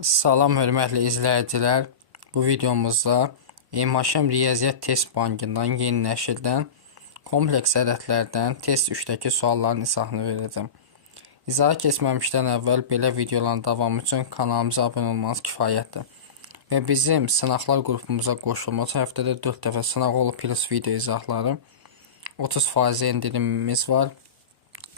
Salam hörmətli izləyicilər. Bu videomuzda MHM Riyaziyyat Test Bankından yeni nəşrdən kompleks ədədlərdən test 3-dəki sualların izahını verəcəm. İzaha keçməmişdən əvvəl belə videoların davamı üçün kanalımıza abunə olmanız kifayətdir. Və bizim sınaqlar qrupumuza qoşulması həftədə 4 dəfə sınaq olub plus video izahları 30% endirimimiz var.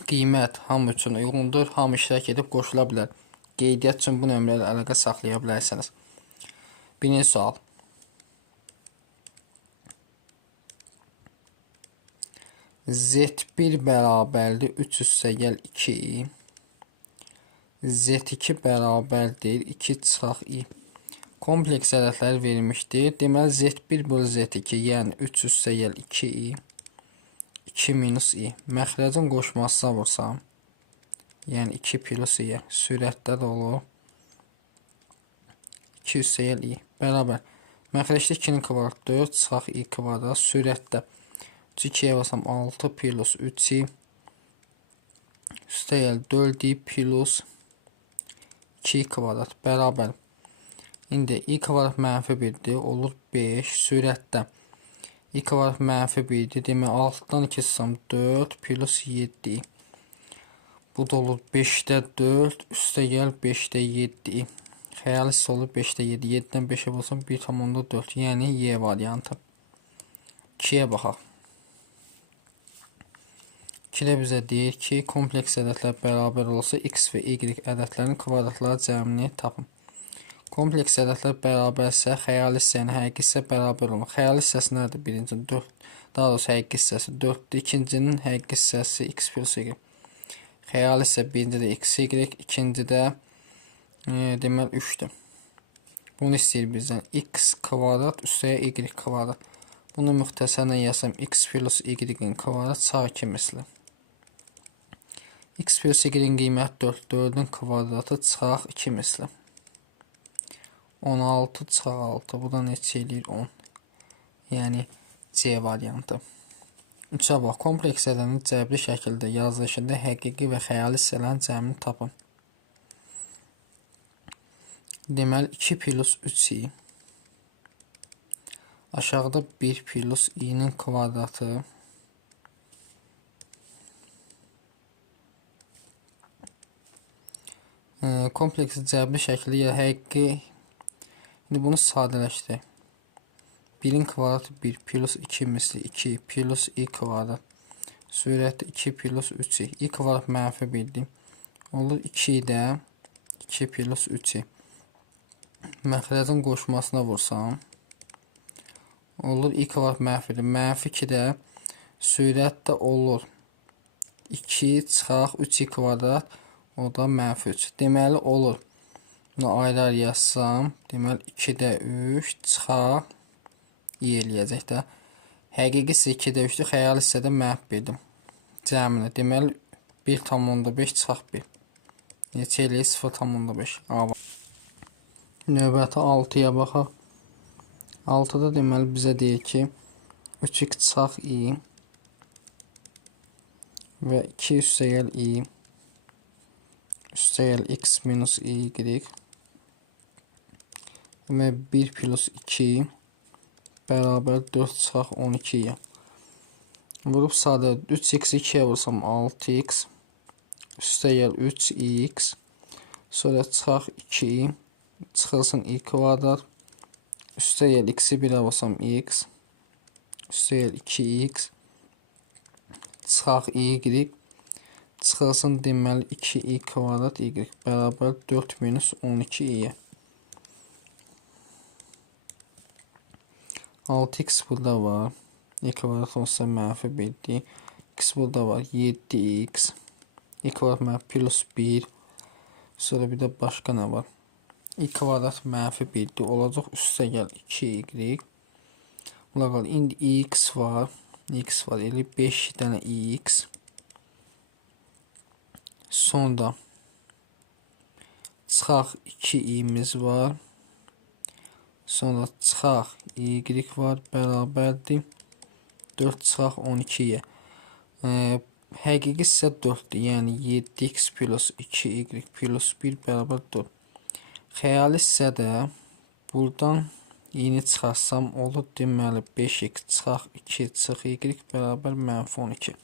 Qiymət hamı üçün uyğundur, hamı iştirak edib qoşula bilər. Qeydiyyat üçün bu nömrələ əlaqə saxlaya bilərsiniz. Birinci sual. Z1 bərabərdir 3 üstəgəl 2i. Z2 bərabərdir 2 çıxaq i. Kompleks ədədlər verilmişdir. Deməli Z1 bölü Z2, yəni 3 üstəgəl 2i. 2 minus i. Məxrəcin qoşmasına vursam. Yəni 2 plus i. Sürətdə də olur. 2 üstəgəl i. Bərabər. Məxrəcdə 2-nin kvadrat 4 çıxaq i kvadrat. Sürətdə 2-yə basam 6 plus 3i. Üstəgəl 4i plus 2 kvadrat. Bərabər. İndi i kvadrat mənfi 1-dir. Olur 5. Sürətdə i kvadrat mənfi 1-dir. Demək 6-dan 2 çıxsam 4 plus 7i. Bu da olur 5-də 4, üstəgəl 5-də 7. Xəyali hissə olur 5-də 7. 7-dən 5-ə bulsam 1,4. Yəni Y variantı. 2-yə baxaq. 2-də bizə deyir ki, kompleks ədədlər bərabər olsa X və Y ədədlərin kvadratları cəmini tapın. Kompleks ədədlər bərabərsə xəyali hissənin həqiqi hissə bərabər olur. Xəyali hissəsi nədir? Birincinin 4. Daha doğrusu həqiqi hissəsi 4-dür. İkincinin həqiqi hissəsi X plus Y. Xəyali hissə birincidə xy, ikincidə deməli 3-dür. Bunu istəyir bizdən x kvadrat üstəyə y kvadrat. Bunu müxtəsərlə yazsam x plus y-in kvadrat sağ 2 misli. X plus y-in qiyməti 4, 4-ün kvadratı çıxaq 2 misli. 16 çıxaq 6, bu da neçə eləyir 10. Yəni C variantı. 3-ə bax, kompleks ədədin cəbri şəkildə yazılışında həqiqi və xəyali hissələrin cəmini tapın. Deməli 2 plus 3i. Aşağıda 1 plus i-nin kvadratı. Kompleksi cəbri şəkildə həqiqi. İndi bunu sadələşdir. 1-in kvadratı 1 plus 2 misli 2 plus i kvadrat. Sürəti 2 plus 3i. I kvadrat mənfi 1-dir. Olur 2-də 2 plus 3i. Məxrəcin qoşmasına vursam. Olur i kvadrat mənfidir. Mənfi 2-də sürət də olur 2 çıxaq 3i kvadrat. O da mənfi 3. Deməli olur. Bunu ayrı yazsam. Deməli 2-də 3 çıxaq i eləyəcək də. Həqiqi hissə 2-də 3-dür, xəyali hissədə mənfi 1-dir. Cəmini. Deməli 1,5 çıxaq 1. Neçə eləyir? 0,5. Növbəti 6-ya baxaq. 6-da deməli bizə deyir ki 3x çıxaq i və 2 üstəgəl i üstəgəl x minus y. Və 1 plus 2 bərabər 4 çıxaq 12-yə. Vurub sadə 3x 2-yə vursam 6x üstəgəl 3x sonra çıxaq 2i çıxılsın i kvadrat üstəgəl x-i 1-ə vursam x üstəgəl 2x çıxaq y çıxılsın deməli 2i kvadrat y bərabər 4 minus 12i. 6x burada var. Y kvadrat olsa mənfi 1-dir. X burada var. 7x. Y kvadrat mənfi plus 1. Sonra bir də başqa nə var? Y kvadrat mənfi 1-dir. Olacaq üstəgəl 2y. Bunlar qalır. İndi x var. X var. Elə 5 dənə x. Sonra çıxaq 2i'miz var. Sonra çıxaq y var bərabərdir 4 çıxaq 12-yə. Həqiqi hissə 4-dür. Yəni 7x plus 2y plus 1 bərabər 4. Xəyali hissədə buradan i-ni çıxarsam olur deməli 5x çıxaq 2 çıx y bərabər -12.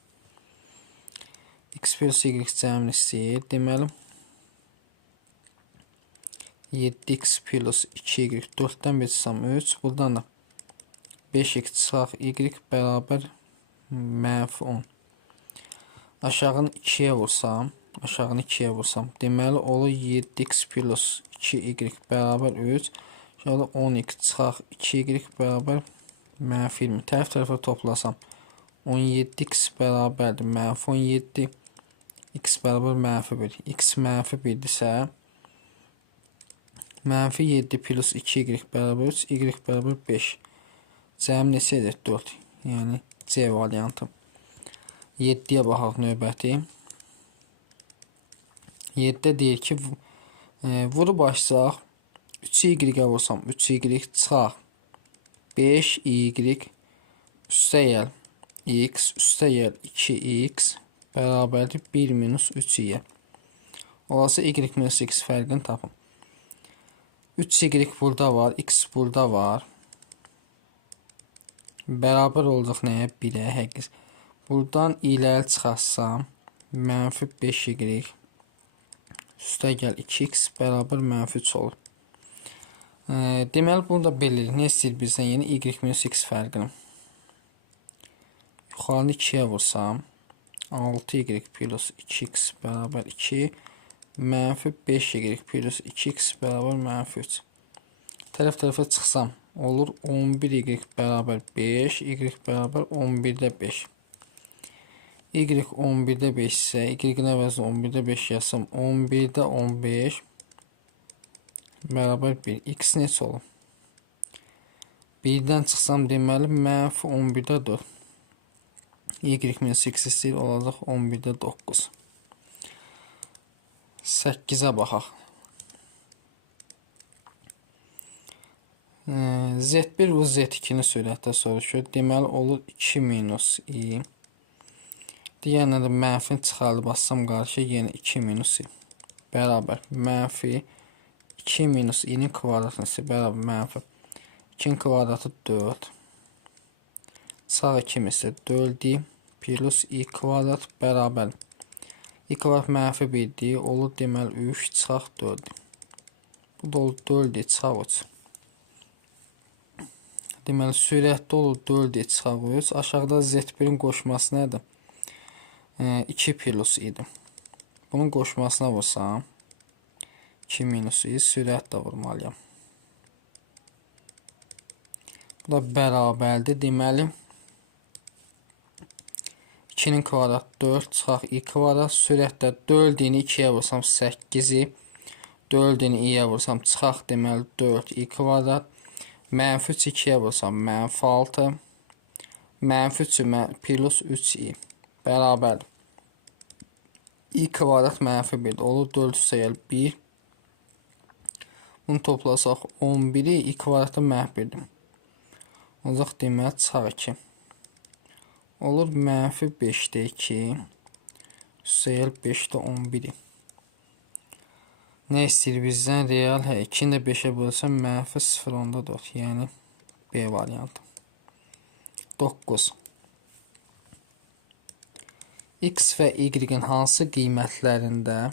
X plus y cəmlisi deməli 7x plus 2y 4-dən 1 çıxsam 3. Buradan da 5x çıxaq y bərabər -10. Aşağını 2-yə vursam, deməli olur 7x plus 2y bərabər 3. Şöyle 10x çıxaq 2y bərabər -20. Tərəf-tərəfə toplasam 17x bərabərdir -17. X bərabər -1. X -1-dirsə -7 plus 2y bərabər 3, y bərabər 5. Cəmi neçədir? 4. Yəni C variantı. 7-yə baxaq növbəti. 7-də deyir ki, vurub açsaq 3y-ə vursam 3y çıxaq 5y üstəgəl x üstəgəl 2x bərabərdir 1 minus 3y. Olası y minus x fərqini tapın. 3y burada var, x burada var. Bərabər olacaq nəyə? 1-ə həqiq. Buradan iləri çıxarsam -5y üstəgəl 2x bərabər -3 olur. Deməli bunu da belə nə istəyir bizdən? Yəni y minus x fərqini. Yuxarını 2-yə vursam 6y plus 2x bərabər 2 -5y plus 2x bərabər -3. Tərəf-tərəfə çıxsam olur 11y bərabər 5, y bərabər 11-də 5. Y 11-də 5 isə y-in əvəzinə 11-də 5 yazsam 11-də 15 bərabər 1. X neçə olur? 1-dən çıxsam deməli -11-də 4. Y minus x istəyir olacaq 11-də 9. 8-ə baxaq. Z1 bu Z2-ni sürətdə soruşur. Deməli olur 2 minus i. Digərinə də mənfini çıxarıb bassam qarşı yenə 2 minus i. Bərabər mənfi 2 minus i-nin kvadratını bərabər mənfi 2-nin kvadratı 4. Sağ 2 isə 4i plus i kvadrat bərabər. I kvadrat -1-dir. Olur deməli 3 çıxaq 4. Bu da olur 4i çıxaq 3. Deməli sürətdə olur 4i çıxaq 3. Aşağıda Z1-in qoşması nədir? 2 plus idi. Bunun qoşmasına vursam 2 minus i sürət də vurmalıyam. Bu da bərabərdir. Deməli 2-nin kvadrat 4 çıxaq i kvadrat. Sürətdə 4-ini 2-yə vursam 8-i. 4-ini i-yə vursam çıxaq deməli 4 i kvadrat. -3 2-yə vursam -6. -3 plus 3i bərabər. I kvadrat -1 olur 4 üstəgəl 1. Bunu toplasaq 11-i i kvadratda -1-dir. Olacaq deməli çıxaq 2. Olur -5-də 2 üstəgəl 5-də 11-i. Nə istəyir bizdən? Real 2-ni də 5-ə bölsəm -0.4. Yəni B variantı. 9. X və y-in hansı qiymətlərində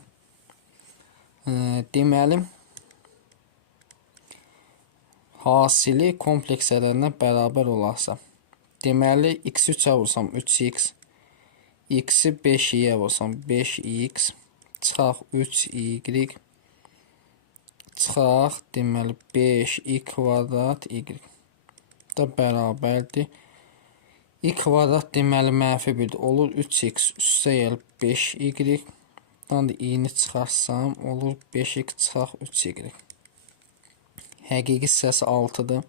deməli hasili kompleks ədədinə bərabər olarsa. Deməli x 3-ə vursam 3x, x-i 5-yə vursam 5x, çıxaq 3y, çıxaq deməli 5i kvadrat y da bərabərdir. I kvadrat deməli -1 olur 3x üstəgəl 5y. Dan da i-ni çıxarsam olur 5x çıxaq 3y. Həqiqi hissəsi 6-dır.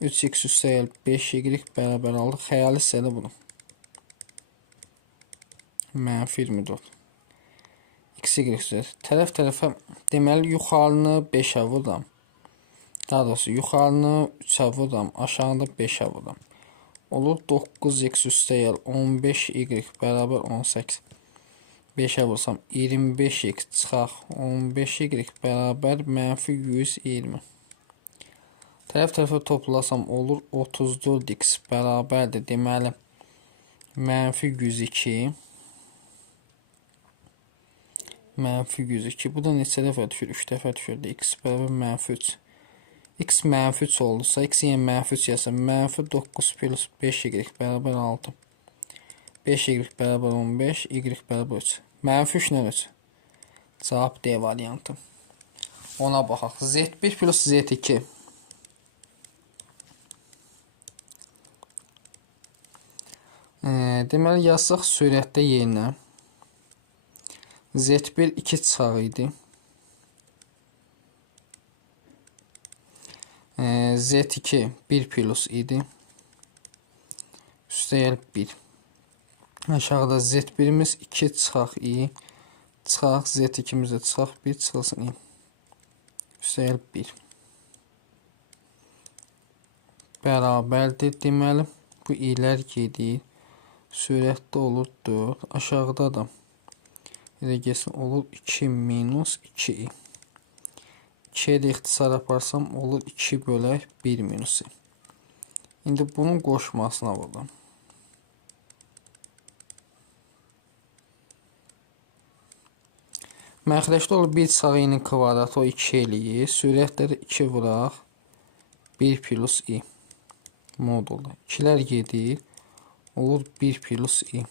3x üstəgəl 5y bərabər alır. Xəyali hissədə budur. -24. X, y üstəgəl. Tərəf-tərəfə deməli yuxarını 5-ə vururam. Daha doğrusu yuxarını 3-ə vururam. Aşağıda 5-ə vururam. Olur 9x üstəgəl 15y bərabər 18. 5'ə vursam 25x çıxaq 15y bərabər mənfi 120. Tərəf-tərəfə toplasam olur 34x bərabərdir. Deməli, mənfi 102. Mənfi 102. Bu da neçə dəfə düşür? 3 dəfə düşürdü. X bərabər mənfi 3. X mənfi 3 oldusa, X yəni mənfi 3 yazsam, mənfi 9 plus 5y bərabər 6. 5y bərabər 15, y bərabər 3. Mənfi 3 nə 3? Cavab D variantı. Ona baxaq. Z1 plus Z2. Deməli, yazsaq sürətdə yerinə. Z1 2 çıxaq idi. Z2 1 plus idi. Üstəyəl 1. Aşağıda Z1'imiz 2 çıxaq i. Çıxaq Z2'mizə çıxaq 1 çıxılsın i. Üstəyəl 1. Bərabərdir. Deməli, bu i'lər gedir. Sürətdə olur 4. Aşağıda da elə gəlsin olur 2 minus 2i. 2'yə də ixtisar aparsam olur 2 bölək 1 minus i. İndi bunun qoşmasına vururam. Məxrəcdə olur 1 çıxaq i'nin kvadratı, o 2 eləyir. Sürətləri 2 vuraq 1 plus i modulda. 2'lər gedir. Olur 1 plus i.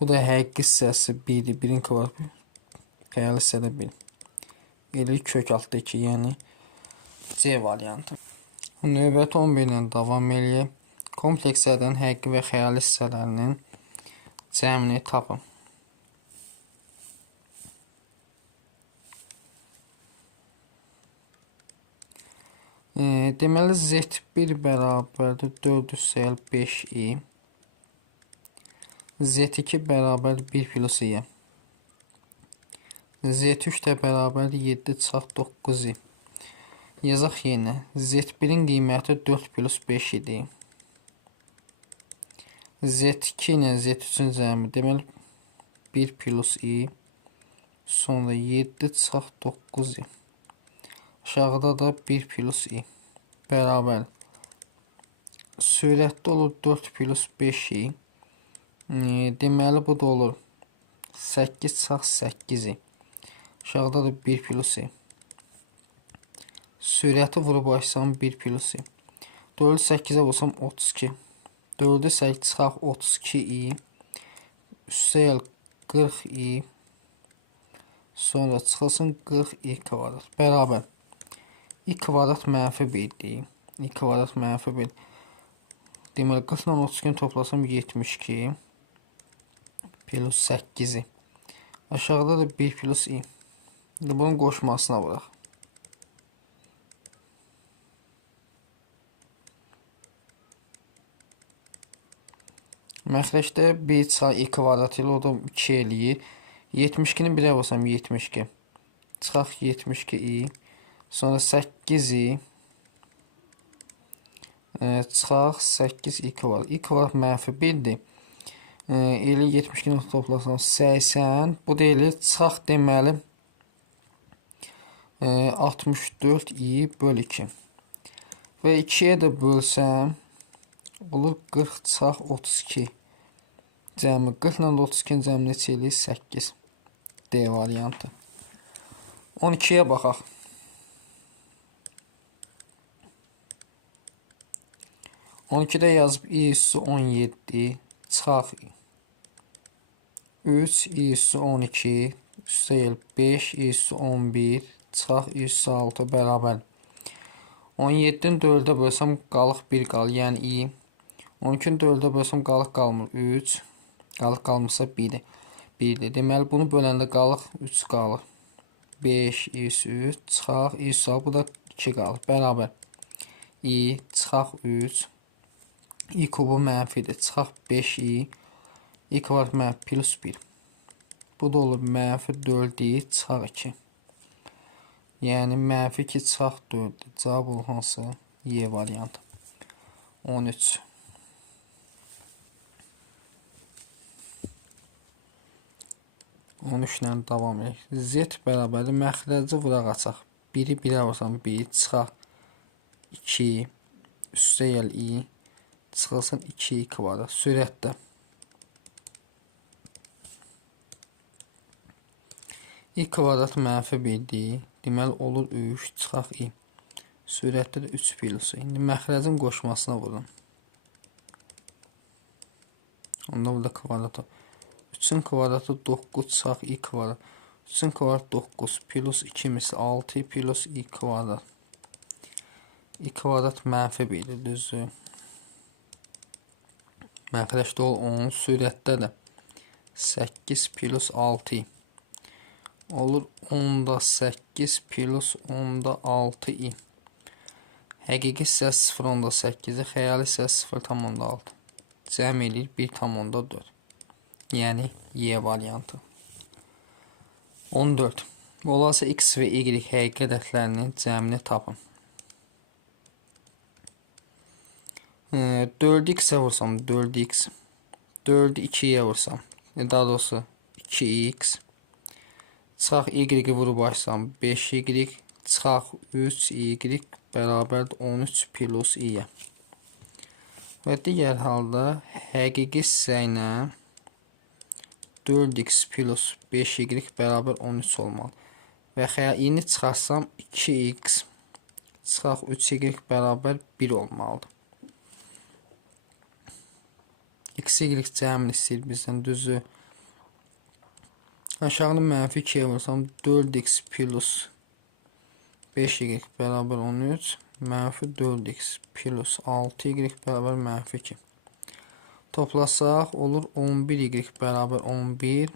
Bu da həqiqi hissəsi 1'dir. 1'in kvadratı xəyali hissədə 1. Elə kök altda 2, yəni C variantı. Növbəti 11 ilə davam eləyək. Komplekslərdən həqiqi və xəyali hissələrinin cəmini tapın. Deməli, Z1 bərabərdir 4 5i. Z2 bərabər 1 plus i. Z3 də bərabər 7 çıxaq 9i. Yazaq yenə. Z1'in qiyməti 4 plus 5 idi. Z2 ilə Z3'ün cəmi deməli 1 plus i. Sonra 7 çıxaq 9i. Aşağıda da 1 plus i bərabər. Sürətdə olur 4 plus 5i. Deməli, bu da olur 8 çıxaq 8i. Aşağıda da 1 plus i. Sürəti vurub açsam 1 plus i. 4'ü 8'ə vursam 32. 4'ü 8 çıxaq 32i. Üstəyəl 40i. Sonra çıxılsın 40i kvadrat. Bərabər. I kvadrat mənfi 1'dir. I kvadrat mənfi 1. Deməli, 40 ilə 32'ni toplasam 72. Plus 8'i. Aşağıda da 1 plus i. Bunun qoşmasına vuraq. Məxrəcdə 1 çıxaq i kvadrat ilə o da 2 eləyir. 72'ni 1'ə vursam 72. Çıxaq 72i. Sonra 8i. Çıxaq 8i kvadrat. I kvadrat mənfi 1'dir. Elə 72'ni toplasam 80. Bu da elə çıxaq deməli 64i böl 2. Və 2'yə də bölsəm olur 40 çıxaq 32. Cəmi 40 ilə 32'nin cəmi neçə eləyir? 8. D variantı. 12'yə baxaq. 12'də yazıb i üssü 17 çıxaq 3 i üssü 12 üstəyəl 5 i üssü 11 çıxaq i üssü 6 bərabər. 17'ni 4'ə bölsəm qalıq 1 qalır, yəni i. 12'ni 4'ə bölsəm qalıq qalmır 3. Qalıq qalmırsa 1'dir. 1'dir. Deməli, bunu böləndə qalıq 3 qalır. 5 i üssü 3 çıxaq i üssü 6, bu da 2 qalır. Bərabər. I çıxaq 3. I kubu mənfidir. Çıxaq 5i. I kvadrat mənfi plus 1. Bu da olur mənfi 4i çıxaq 2. Yəni mənfi 2 çıxaq 4. Cavab olur hansı? Y variantı. 13. 13-də 2 kvadrat 13 ilə davam edir. Z bərabərdir. Məxrəci vuraq açaq. 1-i 1-ə vursam 1, çıxaq 2, üstə gəl i, çıxılsın 2i kvadrat. Sürətdə. I kvadrat mənfi 1-dir. Deməli olur 3, çıxaq i. Sürətdə də 3 pilosu. İndi məxrəcin qoşmasına vurun. Onda burada kvadrat. 3-ün kvadratı 9 çıxaq i kvadrat. 3-ün kvadrat 9 plus 2 misli 6 plus i kvadrat. I kvadrat mənfi 1-dir, düzdür. Məxrəcdə olur 10, sürətdə də 8 plus 6i. Olur 10'da 8 plus 10'da 6i. Həqiqi hissə 0,8'i, xəyali hissə 0,6. Cəm edir 1,4. Yəni Y variantı. 14. Olası x və y həqiqi ədədlərinin cəmini tapın. 4x-ə vursam 4x, 4'ü 2'yə vursam, daha doğrusu 2x, çıxaq y-i vurub açsam 5y, çıxaq 3y bərabərdir 13 plus i-yə. Və digər halda həqiqi hissə ilə 4x plus 5y bərabər 13 olmalı. Və i-ni çıxarsam 2x çıxaq 3y bərabər 1 olmalıdır. X-y cəmini istəyir bizdən, düzü. Aşağıda mənfi 2'yə vursam 4x plus 5y bərabər 13, mənfi 4x plus 6y bərabər mənfi 2. Toplasaq olur 11y bərabər 11,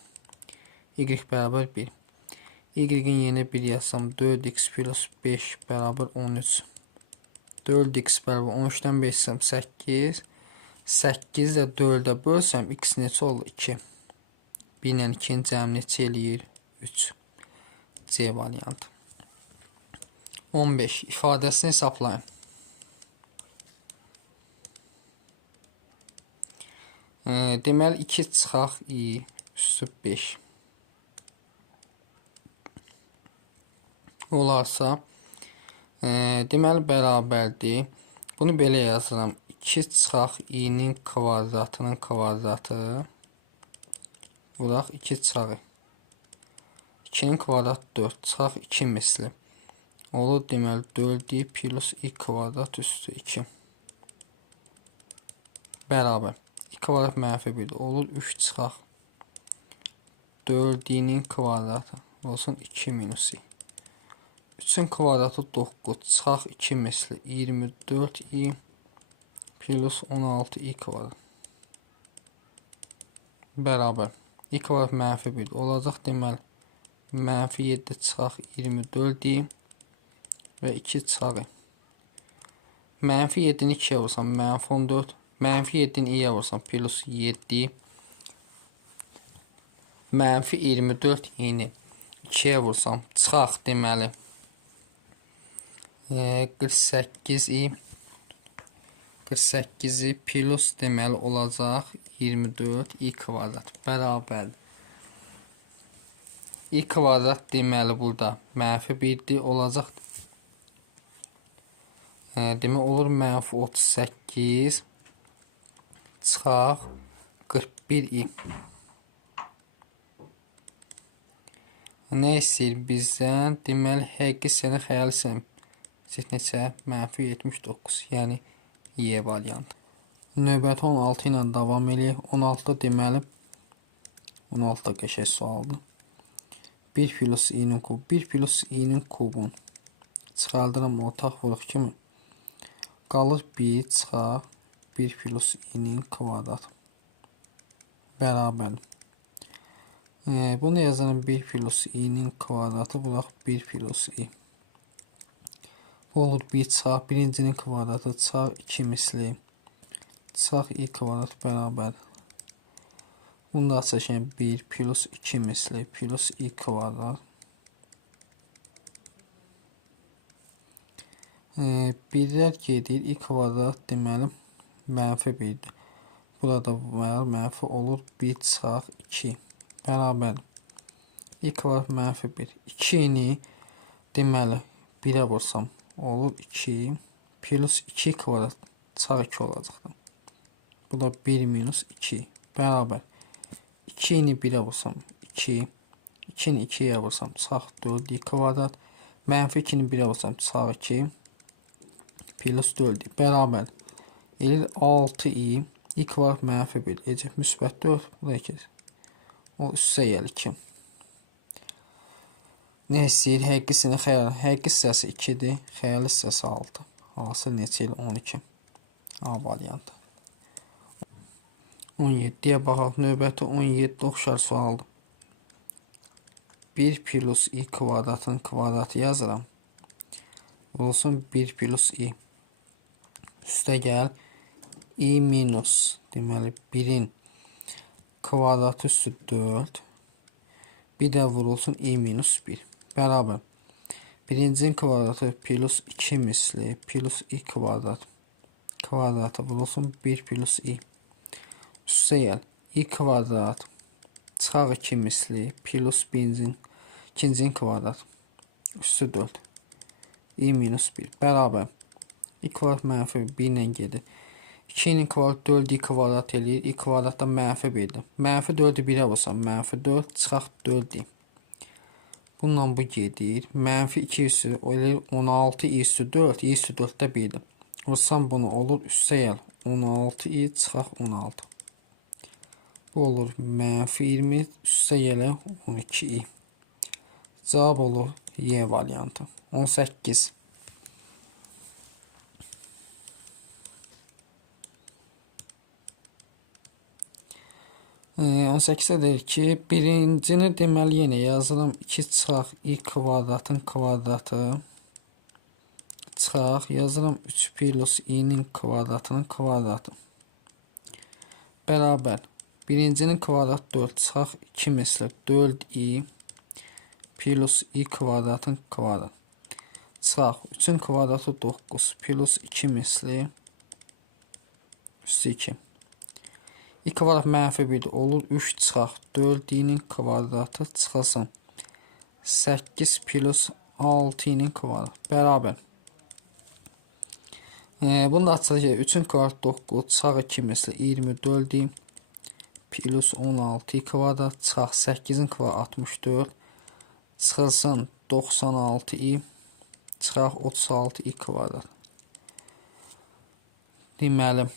y bərabər 1. Y-in yerinə 1 yazsam 4x plus 5 bərabər 13. 4x bərabər 13'dən 5 yazsam 8. 8 də 4'ə bölsəm x neçə olur? 2. 1 ilə 2'nin cəmi neçə eləyir? 3. C variantı. 15. İfadəsini hesablayın. Deməli 2 çıxaq i üstü 5. Olarsa deməli bərabərdir. Bunu belə yazıram. 2 çıxaq i-nin kvadratının kvadratı. Vuraq 2 çıxaq. 2'nin kvadratı 4. Çıxaq 2 misli. Olur deməli 4i plus i kvadrat üstü 2. Bərabər. I kvadrat mənfi 1. Olur 3 çıxaq 4i'nin kvadratı. Olsun 2 minus i. 3'ün kvadratı 9. Çıxaq 2 misli 24i plus 16i kvadrat. Bərabər. I kvadrat mənfi 1 olacaq. Deməli mənfi 7 çıxaq 24i və 2 çıxaq i. Mənfi 7'ni 2'yə vursam mənfi 14. Mənfi 7'ni i'yə vursam plus 7. Mənfi 24 i'ni 2'yə vursam çıxaq deməli 48i. 48'i plus deməli olacaq 24 i kvadrat bərabər. I kvadrat deməli burada mənfi 1'dir olacaq. Demək olur mənfi 38 çıxaq 41 i. Nə istəyir bizdən? Deməli həqiqi hissəni xəyali hissəni neçə? Mənfi 79. Yəni Y variantı. Növbəti 16 ilə davam eləyək. 16 deməli 16 da qəşəng sualdır. 1 plus i-nin kubu. 1 plus i-nin kubun çıxardıram ortaq vuruq kimi. Qalır 1 çıxaq 1 plus i-nin kvadrat. Bərabər. Bunu yazarım 1 plus i-nin kvadratı vuraq 1 plus i. Bu olur 1 çıxaq 1-cinin kvadratı çıxaq 2 misli. Çıxaq i kvadrat bərabər. Bunu da açacağım 1 plus 2 misli plus i kvadrat. Birlər gedir. I kvadrat deməli mənfi 1'dir. Burada var mənfi olur 1 çıxaq 2 bərabər. i kvadrat mənfi 1. 2-ni deməli 1-ə vursam olur 2 plus 2 kvadrat sağ 2 olacaqdır. Bu da 1 minus 2 bərabər. 2-ni 1-ə vursam 2. 2-ni 2-yə vursam sağ 4i kvadrat. Mənfi 2-ni 1-ə vursam sağ 2 plus 4i bərabər. Elir 6i. i kvadrat mənfi 1. Ecək müsbət 4. Bu da 2. O üstə gəlir 2. Ne istəyir? Həqiqisini xəyal. Həqiqi hissəsi 2-dir. Xəyal hissəsi 6. Hasıl neçə ilə 12. A variantı. 17-yə baxaq. Növbəti 17 oxşar sualdır. 1 plus i kvadratın kvadratı yazıram. Olsun 1 plus i. Üstə gəl. i minus. Deməli 1-in kvadratı üstü 4. Bir də vurulsun i minus 1. Bərabər. Birincinin kvadratı plus 2 misli plus i kvadrat. Kvadratı vurulsun 1 plus i. Üstə gəl. i kvadrat çıxaq 2 misli plus ikincinin kvadrat. Üstü 4. i minus 1. Bərabər. i kvadrat mənfi 1 ilə gedir. 2-nin kvadrat 4i kvadrat eləyir. i kvadratda mənfi 1-dir. Mənfi 4-ü 1-ə vursam mənfi 4 çıxaq 4i. Bununla bu gedir. Mənfi 2 üstü eləyir 16 i üstü 4. i üstü 4-də 1-dir. Vursam bunu olur üstə gəl. 16 i çıxaq 16. Bu olur mənfi 20 üstə gələ 12 i. Cavab olur Y variantı. 18. 18'də deyir ki, birincini deməli yenə yazıram. 2 çıxaq i kvadratın kvadratı çıxaq yazıram 3 plus i'nin kvadratının kvadratı bərabər. Birincinin kvadratı 4 çıxaq 2 misli 4i plus i kvadratın kvadratı çıxaq 3'ün kvadratı 9 plus 2 misli üstü 2. i kvadrat mənfi 1 olur 3 çıxaq 4i'nin kvadratı çıxasın 8 plus 6i'nin kvadratı bərabər. Bunu da açılır ki 3'ün kvadratı 9 çıxaq 2 misli 24i plus 16i kvadrat çıxaq 8'in kvadratı 64 çıxılsın 96i çıxaq 36i kvadrat. Deməli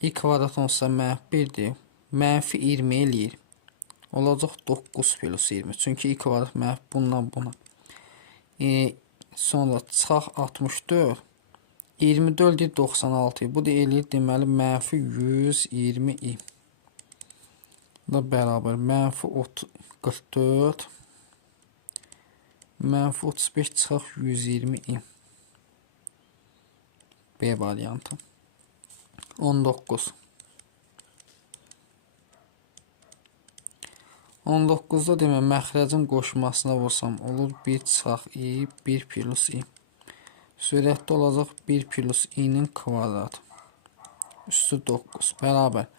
i kvadrat olsa mənfi 1'dir. Mənfi 20 eləyir. Olacaq 9 plus 20. Çünki i kvadrat mənfi bundan buna. Sonra çıxaq 64. 24 96. Bu da eləyir deməli mənfi 120 i. Bu da bərabər mənfi 44. Mənfi 35 çıxaq 120 i. B variantı. 19. 19'da demə məxrəcin qoşmasına vursam olur 1 çıxaq i 1 plus i. Sürətdə olacaq 1 plus i'nin kvadratı üstü 9 bərabər.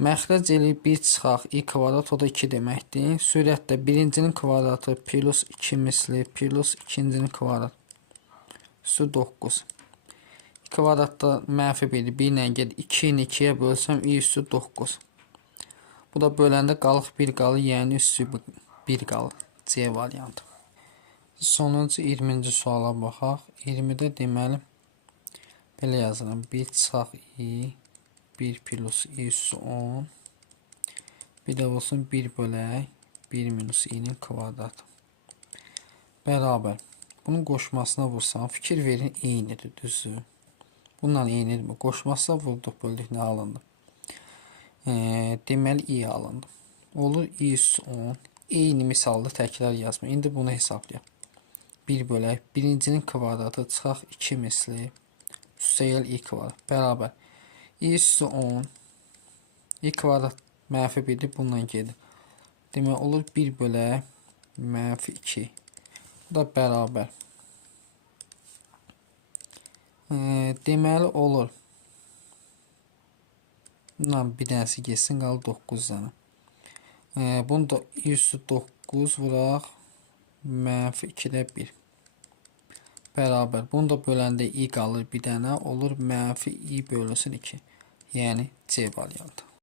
Məxrəc eləyir 1 çıxaq i kvadrat o da 2 deməkdir. Sürətdə birincinin kvadratı plus 2 misli plus ikincinin kvadratı üstü 9. Kvadratda mənfi 1'dir. 1 ilə gedir. 2'ni 2'yə bölsəm i üstü 9. Bu da böləndə qalıq 1 qalır. Yəni üstü 1 qalır. C variantı. Sonuncu 20-ci suala baxaq. 20'də deməli belə yazıram. 1 çıxaq i 1 plus i üstü 10. Bir də olsun 1 bölək 1 minus i'nin kvadratı. Bərabər. Bunun qoşmasına vursam fikir verin eynidir. Düzdür. Bundan eynidir mi? Qoşmasına vurduq böldük nə alındı? Deməli i alındı. Olur i üstü 10. Eyni misalda təkrar yazma. İndi bunu hesablayaq. 1 bölək. Birincinin kvadratı çıxaq 2 misli. Üstə gəl i kvadrat. Bərabər. i üstü 10. i kvadrat mənfi 1'dir. Bununla gedir. Demək olur 1 bölək mənfi 2. Bu da bərabər. Deməli olur. Bundan bir dənəsi geçsin qalır 9 dənə. Bunu da i üstü 9 vuraq. -2-də 1. Bərabər. Bunu da böləndə i qalır bir dənə. Olur -i bölünsün 2. Yəni C variantı.